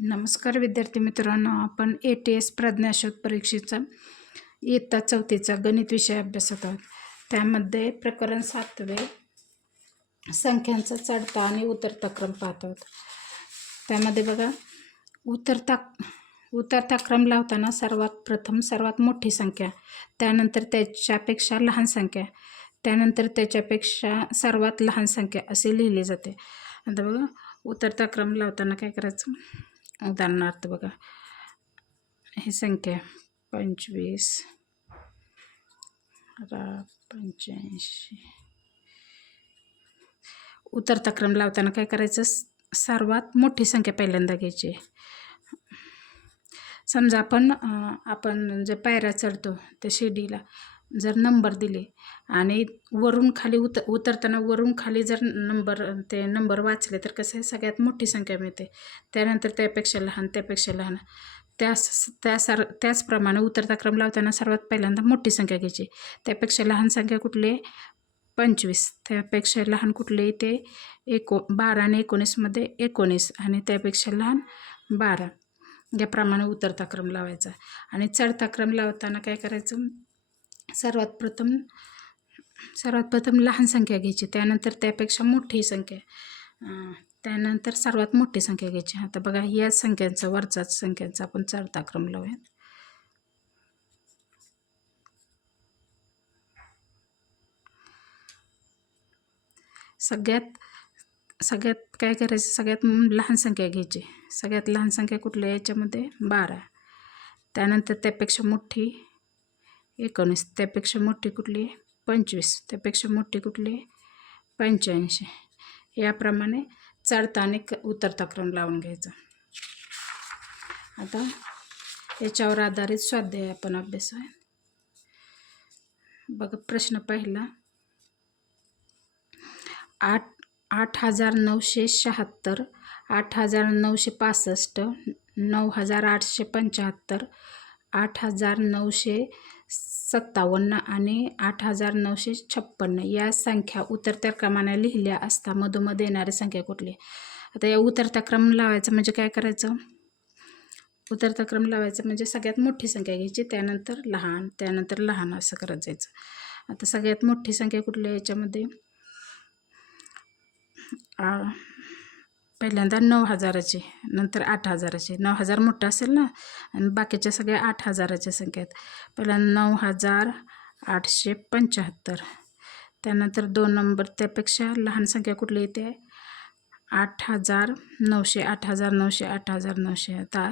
नमस्कार विद्यार्थी मित्रांनो, आपण ATS प्रज्ञाशोध परीक्षेचा इयत्ता 4थीचा गणित विषय अभ्यासत आहोत. त्यामध्ये प्रकरण 7वे संख्यांचा चढता आणि उतरता क्रम पाहत आहोत. त्यामध्ये बघा, उतरता क्रम लावताना सर्वात प्रथम सर्वात मोठी संख्या, त्यानंतर त्याच्यापेक्षा लहान संख्या, त्यानंतर त्याच्यापेक्षा सर्वात लहान संख्या असे लिहिले जाते. आता बघा, उतरता क्रम लावताना काय करायचं. उदाहरणार्थ बघा, ही संख्या 25, 85. उतरता क्रम लावताना काय करायचं, सर्वात मोठी संख्या पहिल्यांदा घ्यायची. समजा आपण जे पायऱ्या चढतो त्या शिडीला जर नंबर दिले आणि वरून खाली उतरताना वरून खाली जर नंबर वाचले तर कसं आहे, सगळ्यात मोठी संख्या मिळते. त्यानंतर त्यापेक्षा लहान, त्यापेक्षा लहान, त्याचप्रमाणे उतरता क्रम लावताना सर्वात पहिल्यांदा मोठी संख्या घ्यायची. त्यापेक्षा लहान संख्या कुठली, 25. त्यापेक्षा लहान कुठले, ते 12 आणि 19मध्ये 19, आणि त्यापेक्षा लहान 12. याप्रमाणे उतरता क्रम लावायचा. आणि चढता क्रम लावताना काय करायचं, सर्वात प्रथम लहान संख्या घ्यायची, त्यानंतर त्यापेक्षा मोठी संख्या, त्यानंतर सर्वात मोठी संख्या घ्यायची. आता बघा, या संख्यांचा, वरचाच संख्यांचा आपण चढता क्रम लावूयात. सगळ्यात काय करायचं, सगळ्यात लहान संख्या घ्यायची. सगळ्यात लहान संख्या कुठली आहे याच्यामध्ये, 12. त्यानंतर त्यापेक्षा मोठी 19, त्यापेक्षा मोठी कुठली, 25, त्यापेक्षा मोठी कुठली, 85. याप्रमाणे चढता आणि उतरता क्रम लावून घ्यायचा. आता याच्यावर आधारित स्वाध्याय आपण अभ्यासूया. बघा, प्रश्न पहिला, 8,976, 8,965, 9,875, 8,957 आणि 8,956 या संख्या उतरत्या क्रमाने लिहिल्या असता मधोमध येणारी संख्या कुठली. आता या उतरता क्रम लावायचं म्हणजे काय करायचं, उतरता क्रम लावायचं म्हणजे सगळ्यात मोठी संख्या घ्यायची, त्यानंतर लहान, त्यानंतर लहान, असं करत जायचं. आता सगळ्यात मोठी संख्या कुठली आहे याच्यामध्ये, पहिल्यांदा 9,000ची, नंतर 8,000ची. 9,000 मोठं असेल ना, आणि बाकीच्या सगळ्या 8,000च्या संख्या आहेत. पहिल्यांदा 9,875, त्यानंतर 2 नंबर त्यापेक्षा लहान संख्या कुठली येते, 8,900, 8,900, 8,900. आता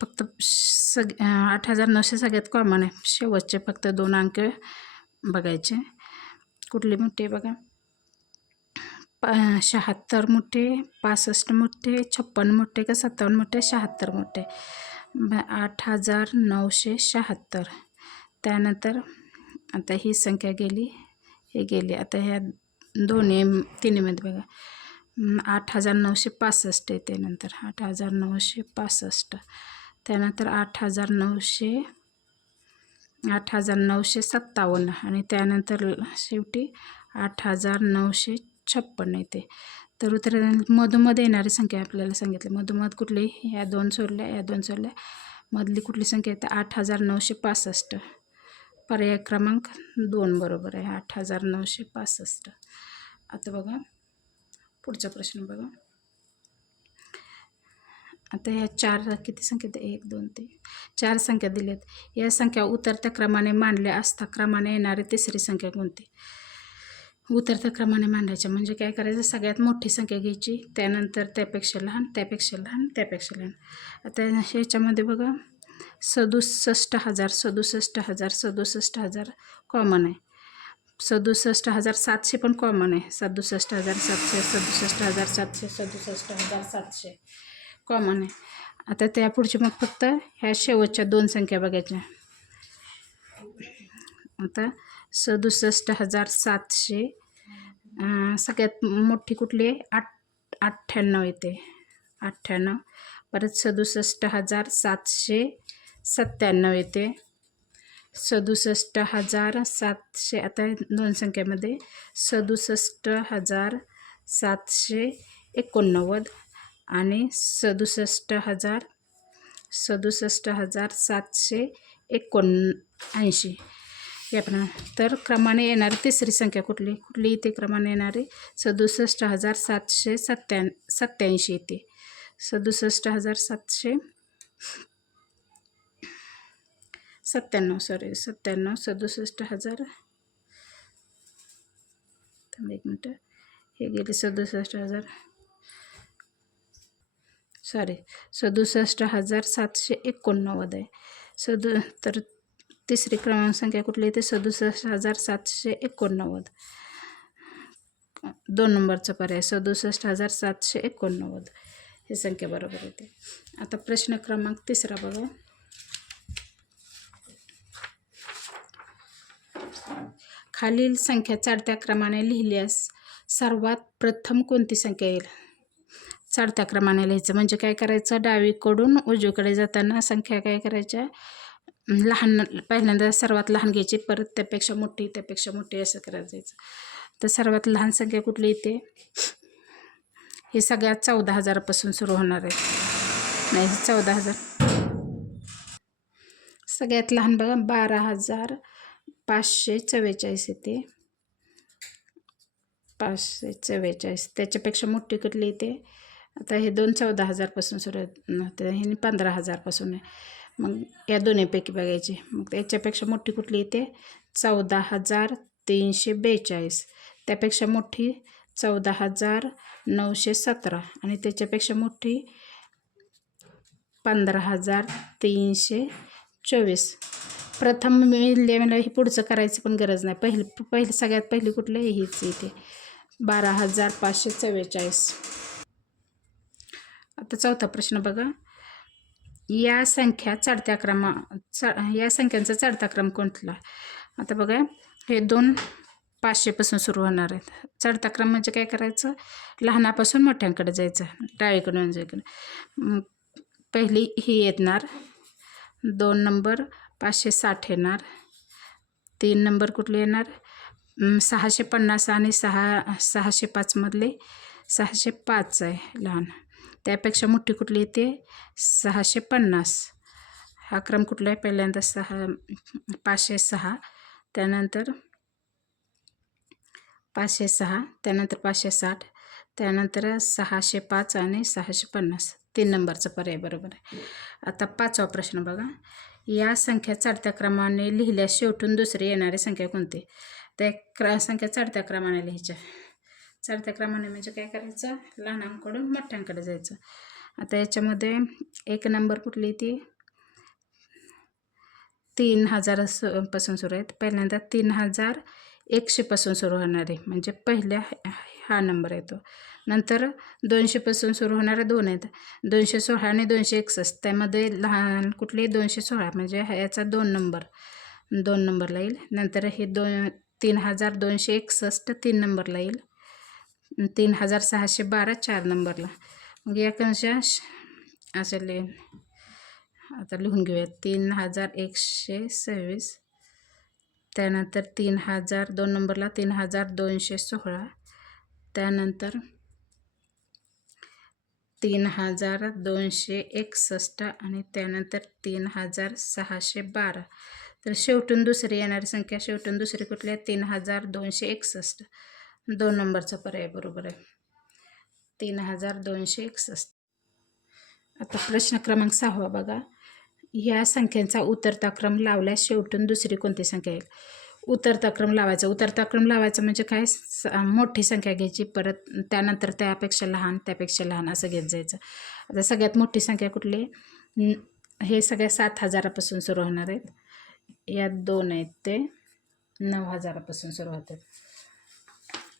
फक्त 8,900 सगळ्यात कॉमन आहे. शेवटचे फक्त 2 अंक बघायचे. कुठली मोठी बघा, 76 मोठे, 65 मोठे, 56 मोठे का 57 मोठे, 76 मोठे. 8,976. त्यानंतर आता ही संख्या गेली, हे गेली. आता ह्या तिन्हीमध्ये बघा, 8,965 येते, नंतर 8,965, त्यानंतर 8,957 आणि त्यानंतर शेवटी 8,956 येते. तर मधोमध येणारी संख्या आपल्याला सांगितली. मधोमध कुठली, या 2 सोडल्या, या 2 सोडल्या, मधली कुठली संख्या येते, 8,965. पर्याय क्रमांक 2 बरोबर आहे, 8,965. आता बघा पुढचा प्रश्न बघा. आता ह्या 4 किती संख्या, 1 2 3 4 संख्या दिल्यात. या संख्या उतरत्या क्रमाने मांडल्या असता क्रमाने येणारी तिसरी संख्या कोणती. उतरत्या क्रमाने मांडायच्या म्हणजे काय करायचं, सगळ्यात मोठी संख्या घ्यायची, त्यानंतर त्यापेक्षा लहान, त्यापेक्षा लहान, त्यापेक्षा लहान. आता ह्याच्यामध्ये बघा, 67,000, 67,000, 67,000 कॉमन आहे. 67,700 पण कॉमन आहे. 67,700, 67,700, 67,700 कॉमन आहे. आता त्या पुढची मग फक्त ह्या शेवटच्या 2 संख्या बघायच्या. आता 67,700 सगळ्यात मोठी कुठली आहे, 98 येते, 98. परत 67,797 येते, 67,700. आता 2 संख्येमध्ये 67,789 आणि 67,779 याप्रमाणे. तर क्रमाने येणारी तिसरी संख्या कुठली इथे क्रमाने येणारी 67,787 येते. 67,097 एक मिनटं, हे गेले 67,789 आहे. तर तिसरी क्रमांक संख्या कुठली येते 67,789. 2 नंबरचा पर्याय 67,789 ही संख्या बरोबर येते. आता प्रश्न क्रमांक 3 बघा. खालील संख्या चढत्या क्रमाने लिहिल्यास सर्वात प्रथम कोणती संख्या येईल? चढत्या क्रमाने लिहायचं म्हणजे काय करायचं, डावीकडून उजवीकडे जाताना संख्या काय करायच्या, लहान पहिल्यांदा सर्वात लहान घ्यायची, परत त्यापेक्षा मोठी असं करायचं. तर सर्वात लहान संख्या कुठली येते, हे सगळ्यात 14,000 सुरू होणार आहे. नाही 14,000 सगळ्यात लहान बघा 12,544 येते. 544. त्याच्यापेक्षा मोठी कुठली येते, आता हे 14,000 सुरू आहेत, हे 15,000 आहे. मग या दोन्हीपैकी बघायची. मग त्याच्यापेक्षा मोठी कुठली येते 14,342. त्यापेक्षा मोठी 14,917 आणि त्याच्यापेक्षा मोठी 15,324. प्रथम मला हे पुढचं करायचं पण गरज नाही. पहिली सगळ्यात पहिली कुठलं हीच येते 12,544. आता चौथा प्रश्न बघा. या संख्यांचा चढता क्रम कोणता? आता बघा हे 2 500 सुरू होणार आहेत. चढता क्रम म्हणजे काय करायचं, लहानापासून मोठ्यांकडे जायचं, डावीकडून उजवीकडे. पहिली ही येणार, 2 नंबर 560 येणार, 3 नंबर कुठले येणार 650 आणि 605 मधले 605 आहे लहान. त्यापेक्षा मोठी कुठली येते 650. हा क्रम कुठला आहे, पहिल्यांदा 506, त्यानंतर 506, त्यानंतर 560, त्यानंतर 605 आणि 650. 3 नंबरचा पर्याय बरोबर आहे. आता 5वा प्रश्न बघा. या संख्या चढत्या क्रमाने लिहिल्यास शेवटून दुसरी येणारी संख्या कोणती? त्या संख्या चढत्या क्रमाने लिहायच्या. चढत्या क्रमाने म्हणजे काय करायचं, लहानांकडून मोठ्यांकडे जायचं. आता याच्यामध्ये 1 नंबर कुठली ती 3,000 सुरू आहेत. पहिल्यांदा 3,100 सुरू होणारे म्हणजे पहिल्या हा नंबर येतो. नंतर 200 सुरू होणारे 2 आहेत, 216 आणि 261. त्यामध्ये लहान कुठली 216 म्हणजे याचा 2 नंबरला येईल. नंतर हे 3,261 3 नंबरला येईल. 3,612 4 नंबरला. मग या कंशा असं आता लिहून घेऊया. 3,126, त्यानंतर 3,000 2 नंबरला 3,216, त्यानंतर 3,261 आणि त्यानंतर 3,612. तर शेवटून दुसरी येणारी संख्या शेवटून दुसरी कुठली आहे 3,261. 2 नंबरचा पर्याय बरोबर आहे 3,261. आता प्रश्न क्रमांक 6 बघा. या संख्यांचा उतरता क्रम लावल्यास शेवटून दुसरी कोणती संख्या येईल? उतरता क्रम लावायचा. उतरता क्रम लावायचा म्हणजे काय, मोठी संख्या घ्यायची, परत त्यानंतर त्यापेक्षा लहान असं घेत जायचं. आता सगळ्यात मोठी संख्या कुठली, हे सगळ्या 7,000 सुरू होणार आहेत. यात 2 आहेत ते 9,000 सुरू होतात.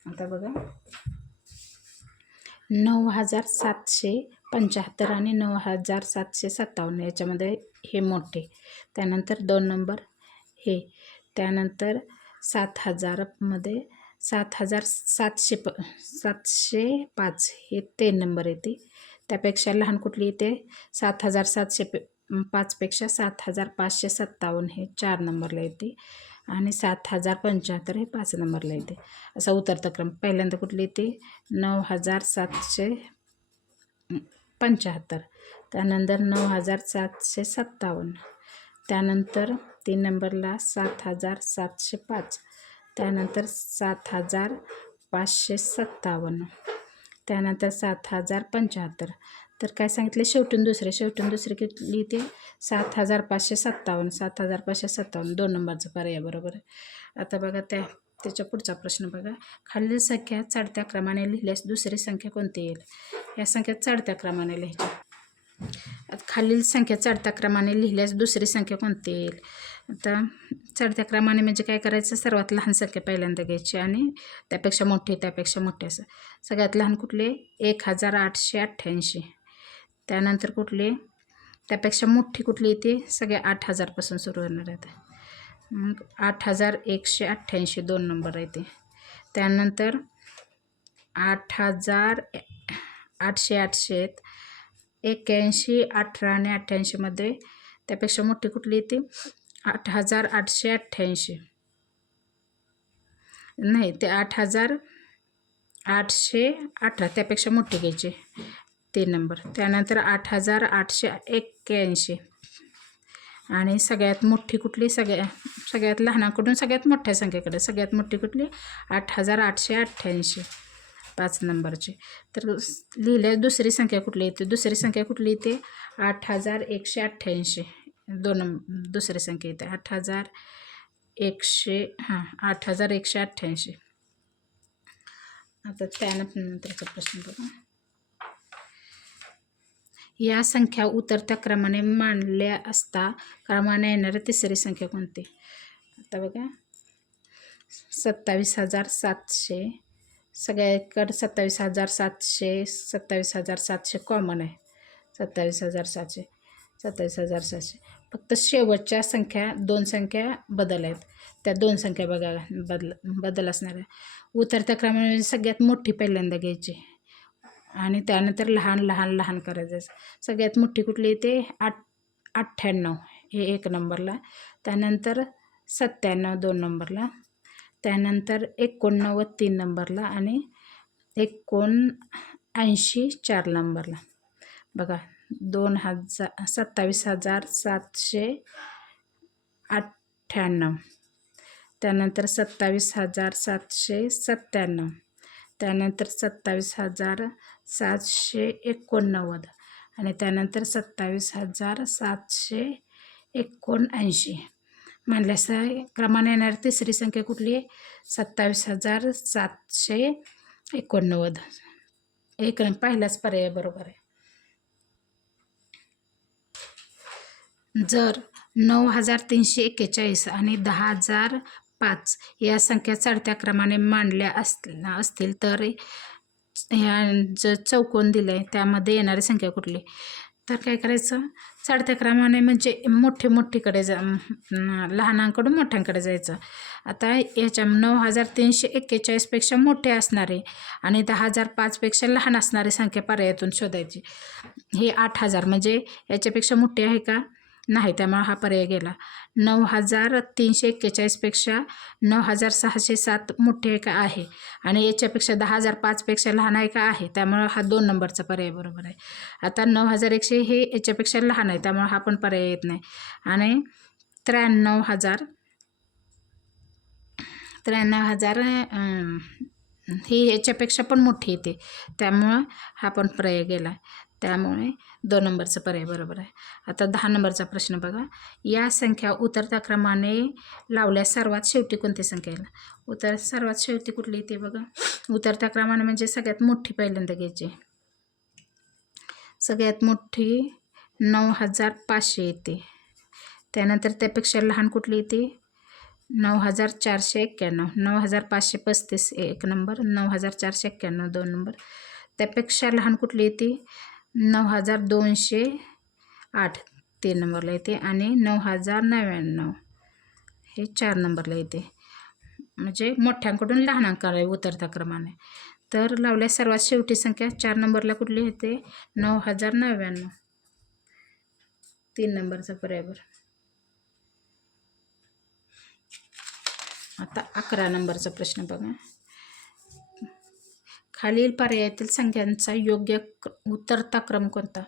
आता बघा 9,775 आणि 9,757 याच्यामध्ये हे मोठे, त्यानंतर 2 नंबर हे, त्यानंतर 7,000 7,705 हे 3 नंबर येते. त्यापेक्षा लहान कुठली येते 7,705 पेक्षा 7,557 हे 4 नंबरला येते आणि 7,075 हे 5 नंबरला येते. असा उतरता क्रम. पहिल्यांदा कुठली येते 9,700 75. त्यानंतर 9757. त्यानंतर 3 नंबरला 7705. त्यानंतर 7557. त्यानंतर 7075. तर काय सांगितले शेवटून दुसरे किती ते 7557. 7557 2 नंबरचा पर्याय बरोबर आहे. आता बघा त्याच्या पुढचा प्रश्न बघा. खालील संख्या चढत्या क्रमाने लिहिल्यास दुसरी संख्या कोणती येईल? या संख्या चढत्या क्रमाने लिहायच्या. खालील संख्या चढत्या क्रमाने लिहिल्यास दुसरी संख्या कोणती येईल? आता चढत्या क्रमाने म्हणजे काय करायचं, सर्वात लहान संख्या पहिल्यांदा घ्यायची आणि त्यापेक्षा मोठी असं. सगळ्यात लहान कुठले? 1888. त्यानंतर कुठले? त्यापेक्षा मोठी कुठली येते? सगळ्या 8000पासून सुरू होणार आहेत. मग 8188 2 नंबर आहे ते. त्यानंतर 8888 81, 18 आणि 88मध्ये त्यापेक्षा मोठी कुठली येते? 8888 नाही, ते 8818 त्यापेक्षा मोठी घ्यायची 3 नंबर. त्यानंतर 8881 आणि सगळ्यात मोठी कुठली? सगळ्यात लहानाकडून सगळ्यात मोठ्या संख्येकडे सगळ्यात मोठी कुठली? 8888 5 नंबरची. तर लिहिल्यास दुसरी संख्या कुठली येते? दुसरी संख्या कुठली येते? 8188 दुसरी संख्या येते 8188. आता त्यानंतरचा प्रश्न बघा. या संख्या उतरत्या क्रमाने मांडल्या असता क्रमाने येणारी तिसरी संख्या कोणती? आता बघा 27700. सगळ्याकडे 27700 27700 कॉमन आहे. 27700 फक्त शेवटच्या संख्या 2 संख्या बदल आहेत. त्या 2 संख्या बघा बदल असणार आहे. उतरत्या क्रमाने सगळ्यात मोठी पहिल्यांदा घ्यायची आणि त्यानंतर लहान करायचं. सगळ्यात मोठी कुठली येते? 98 हे 1 नंबरला. त्यानंतर 97 2 नंबरला. त्यानंतर 89 3 नंबरला आणि 79 4 नंबरला. बघा 27798. त्यानंतर 27797. त्यानंतर 27789 आणि त्यानंतर 27779. म्हणल्यास क्रमाने येणारी तिसरी संख्या कुठली आहे? 27789. एक पहिलाच पर्याय बरोबर आहे. जर 9341 आणि 10005 या संख्या चढत्या क्रमाने मांडल्या असतील तर ह्या जो चौकोन दिला आहे त्यामध्ये येणारी संख्या कुठली? तर काय करायचं, चढत्या क्रमाने म्हणजे मोठीकडे लहानांकडून मोठ्यांकडे जायचं. आता याच्या 9341पेक्षा मोठे असणारे आणि 10005पेक्षा लहान असणारी संख्या पर्यायातून शोधायची. हे 8000 म्हणजे याच्यापेक्षा मोठी आहे का? नाही, त्यामुळे हा पर्याय गेला. 9341पेक्षा 9607 मोठे आहे का? आहे. आणि याच्यापेक्षा 10005पेक्षा लहान आहे का? आहे. त्यामुळे हा 2 नंबरचा पर्याय बरोबर आहे. आता 9100 हे याच्यापेक्षा लहान आहे त्यामुळे हा पण पर्याय येत नाही. आणि 93,000 ही याच्यापेक्षा पण मोठी येते त्यामुळं हा पण पर्याय गेला. त्यामुळे 2 नंबरचा पर्याय बरोबर आहे. आता 10 नंबरचा प्रश्न बघा. या संख्या उतरत्या क्रमाने लावल्यास सर्वात शेवटी कोणती संख्या येईल? सर्वात शेवटी कुठली येते बघा. उतरत्या क्रमाने म्हणजे सगळ्यात मोठी पहिल्यांदा घ्यायची. सगळ्यात मोठी 9500 येते. त्यानंतर त्यापेक्षा लहान कुठली येते? 9491. 9535 1 नंबर. 9491 2 नंबर. त्यापेक्षा लहान कुठली येते? 9208 3 नंबरला येते आणि 9099 हे 4 नंबरला येते. म्हणजे मोठ्यांकडून लहानांकडे उतरत्या क्रमाने. तर लावल्यास सर्वात शेवटी संख्या 4 नंबरला कुठली येते? 9099 3 नंबरचा पर्याय बरं. आता 11 नंबरचा प्रश्न बघा. खालील पर्यायातील संख्यांचा योग्य उतरता क्रम कोणता?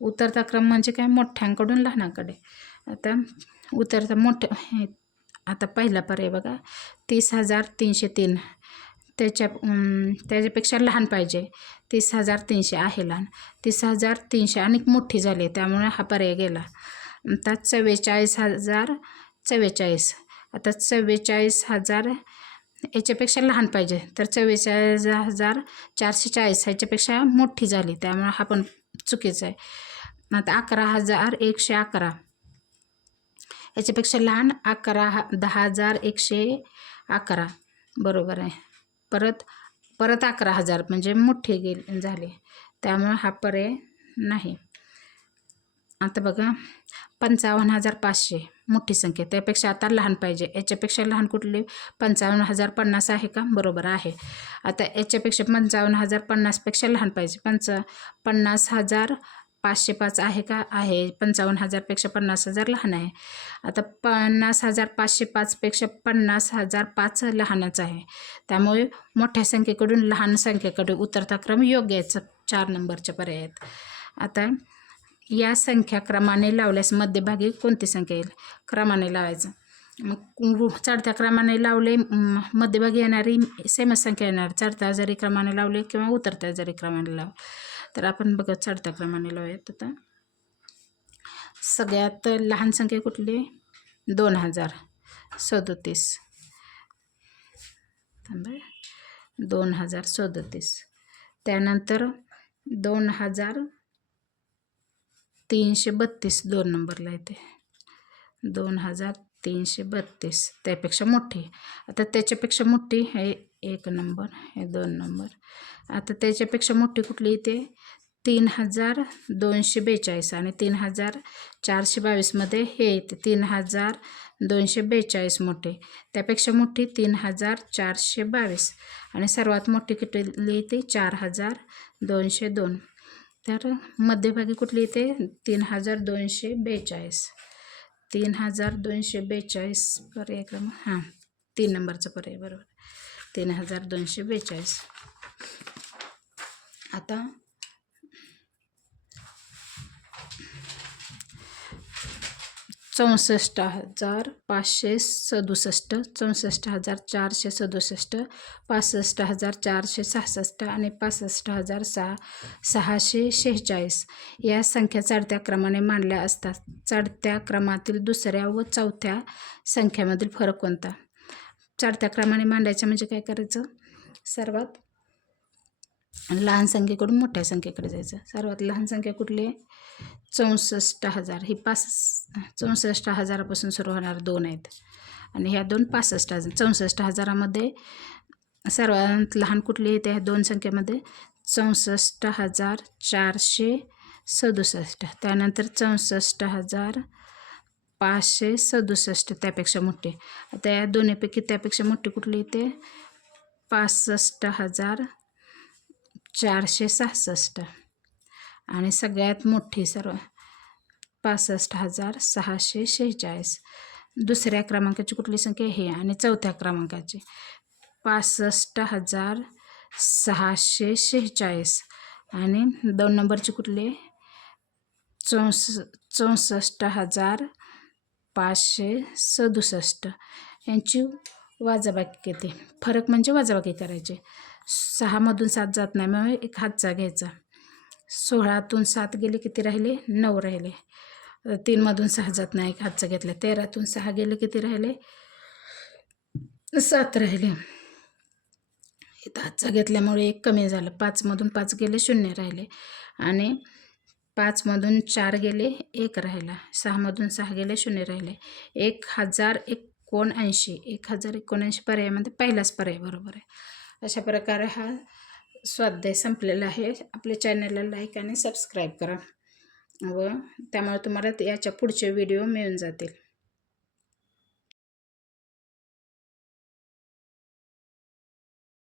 उतरता क्रम म्हणजे काय? मोठ्यांकडून लहानाकडे. आता उतरता आता पहिला पर्याय बघा, 30,303 त्याच्यापेक्षा लहान पाहिजे. 30,300 आहे लहान. 30,300 आणि मोठी झाली, त्यामुळे हा पर्याय गेला. आता 44,044. आता 44,000 याच्यापेक्षा लहान पाहिजे, तर 44,440 ह्याच्यापेक्षा मोठी झाली, त्यामुळे हा पण चुकीचा आहे. आता 11,111 याच्यापेक्षा लहान 10,111 बरोबर आहे. परत 11,000 म्हणजे मोठे झाले, त्यामुळे हा पर्याय नाही. आता बघा 55,500 मोठी संख्या, त्यापेक्षा आता लहान पाहिजे. याच्यापेक्षा लहान कुठली? 55,050 आहे का? बरोबर आहे. आता याच्यापेक्षा 55,050पेक्षा लहान पाहिजे. 50,505 आहे का? आहे. 55,000पेक्षा 50,000 लहान आहे. आता 50,505पेक्षा 50,005 लहानच आहे, त्यामुळे मोठ्या संख्येकडून लहान संख्येकडे उतरता क्रम योग्य आहे. 4 नंबरच्या पर्यायात. आता या संख्या क्रमाने लावल्यास मध्यभागी कोणती संख्या येईल? क्रमाने लावायचं. मग चढत्या क्रमाने लावले मध्यभागी येणारी सेमच संख्या येणार. चढत्या जरी क्रमाने लावले किंवा उतरत्या जरी क्रमाने लावले, तर आपण बघा चढत्या क्रमाने लावूयात. आता सगळ्यात लहान संख्या कुठली? 2,037. 2,037. त्यानंतर 2,332 2 नंबरला येते. 2,332 त्यापेक्षा मोठी. आता त्याच्यापेक्षा मोठी हे 1 नंबर, हे 2 नंबर. आता त्याच्यापेक्षा मोठी कुठली येते? 3,242 आणि 3,422 हे येते. 3,242 मोठे, त्यापेक्षा मोठी 3,422 आणि सर्वात मोठी कुठली येते? 4,202. तर मध्यभागी कुठली येते? 3,242. 3,242 पर्याय क्रमांक 3 नंबरचा पर्याय बरोबर. 3,242. आता 64,567, 64,467, 65,466 आणि 65,646 या संख्या चढत्या क्रमाने मांडल्या असतात. चढत्या क्रमातील दुसऱ्या व चौथ्या संख्यामधील फरक कोणता? चढत्या क्रमाने मांडायचं म्हणजे काय करायचं? सर्वात लहान संख्येकडून मोठ्या संख्येकडे जायचं. सर्वात लहान संख्या कुठली आहे? 64,000. ही 64,000पासून सुरू होणार 2 आहेत आणि ह्या 2 65,000. 64,000मध्ये सर्वात लहान कुठली येते? ह्या 2 संख्येमध्ये 64,467. त्यानंतर 64,567 त्यापेक्षा मोठी. आता या दोन्हीपैकी त्यापेक्षा मोठी कुठली येते? 65,466 आणि सगळ्यात मोठी 65,646. दुसऱ्या क्रमांकाची कुठली संख्या? हे. आणि चौथ्या क्रमांकाची 65,646 आणि 2 नंबरची कुठली? 64,567. यांची वजाबाकी किती? फरक म्हणजे वजाबाकी करायची. 6मधून 7 जात नाही, मग एक हातचा घ्यायचा. 16तून 7 गेले किती राहिले? 9 राहिले. 3मधून 6 जात नाही, एक हातचा घेतला. 13तून 6 गेले किती राहिले? 7 राहिले. इथं हातचा घेतल्यामुळे 1 कमी झालं. 5मधून 5 गेले 0 राहिले आणि 5मधून 4 गेले 1 राहिला. 6मधून 6 गेले 0 राहिले. 1,079. 1,079 पर्यायामध्ये पहिलाच पर्याय बरोबर आहे. अशा प्रकारे हा स्वाध्याय संपलेला आहे. आपल्या चॅनलला लाईक आणि सबस्क्राईब करा व त्यामुळे तुम्हाला याच्या पुढचे व्हिडिओ मिळून जातील.